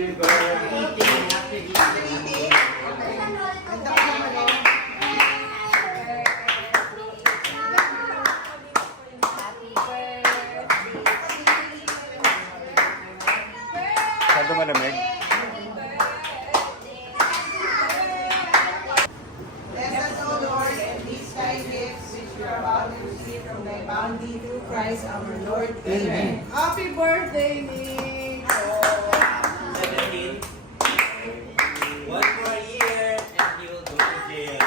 Masyado malamig. Bless us, O Lord, and these kind gifts which we are about to receive from thy bounty through Christ our Lord. Amen. Happy birthday, Nico! 17. One more year and you will go to jail.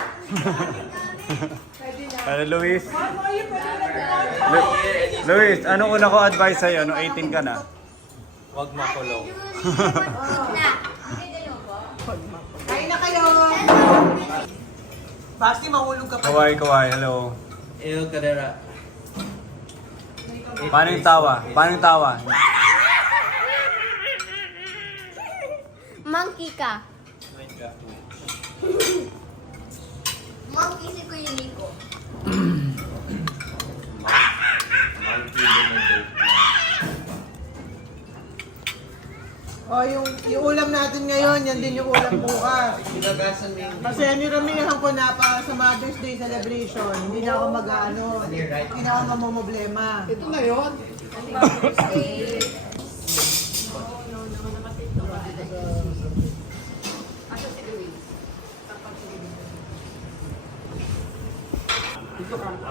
Ano, Luis? One more year, pwede na Luis, anong una ko advice sa'yo? Ano, 18 ka na? Huwag makulong. Kain na kayo! Basti, mahulog ka pa. Kawai, hello. Ew, kadera. Paano yung tawa? Paano yung tawa? Monkey ka. Wait ka. Monkey si Kuya Nico. Monkey lumabait na. O, yung ulam natin ngayon, yan din yung ulam bukas. Ginagasan mo yung... Kasi niramihan ko na para sa Mother's Day celebration. Hindi na ako hindi na ako mamomblema. Ito na yun.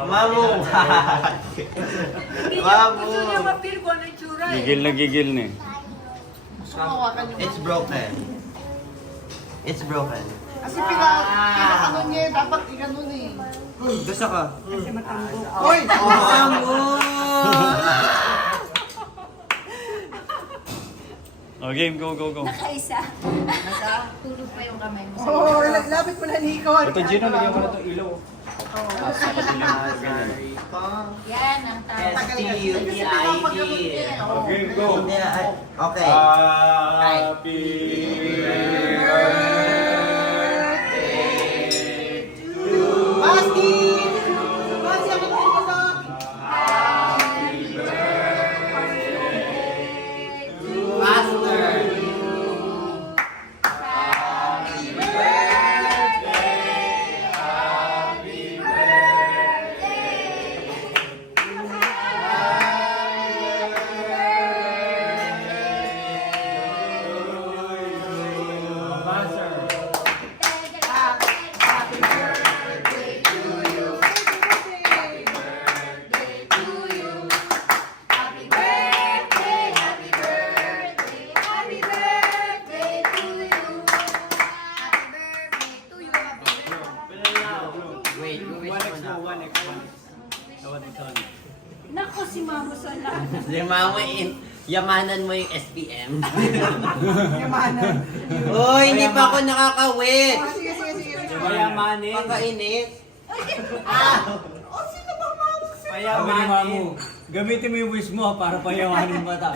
Mamo! Mamo! Gigil na eh. It's broken. It's broken. Kasi pinakano niya, dapat iganon eh. Gusto ka? Hoy! Mamo! Oh, game, go. Nakaisa. Tulog pa yung kamay mo. Oo, lapit mo na Nico. Ito, Gino, lagyan mo na itong ilaw. Yan ang tawag. S-T-U-T-I-D. Game, go. Okay. Happy Basti! Basti, ako na ito sa... Master. Wait, Nako si Mamo Sola. Yamanan mo yung SPM. Yamanan. Uy, hindi pa ako nakakawit. Sige. Payamanin. Pakainit. Oh, sino ba mama? Payamanin. Gamitin mo yung wish mo para payamanin pa ta.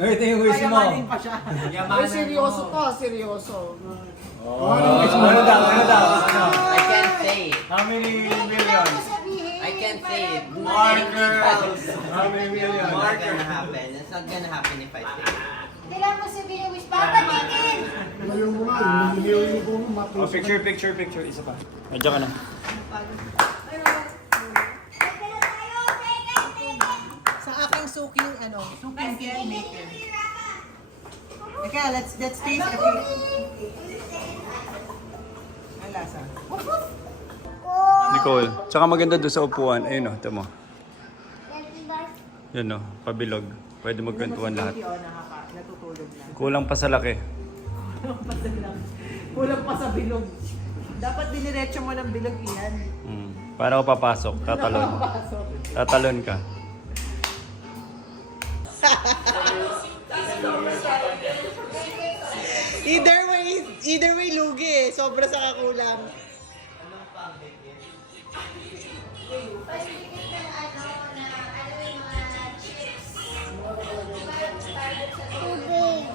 Gamitin yung wish mo. Payamanin pa siya. Yamanan seryoso mo. to, seryoso. Ano daw? I can't say it. How many millions? I can't say it. Markers. How many millions? It's not gonna happen. It's not gonna happen if I say it. Kailangan mo sabihin yung wish. Papa, tingin! Oh, picture. Isa pa. Nandiyan ka na. Sa aking suking maker. Teka, let's taste it. Ang lasa. Nicole, tsaka maganda doon sa upuan. Ayun o, ito mo. Yan o, pabilog. Pwede magkwentuhan lahat. Natutulog lang. Kulang pa sa laki. Kulang pa sa bilog. Dapat diniretso mo ng bilog yan. Para ako papasok, tatalon. Tatalon ka. Either way lugi eh. Sobra sa kakulang. Paligid ng ano na, ano yung mga chips. Tubig.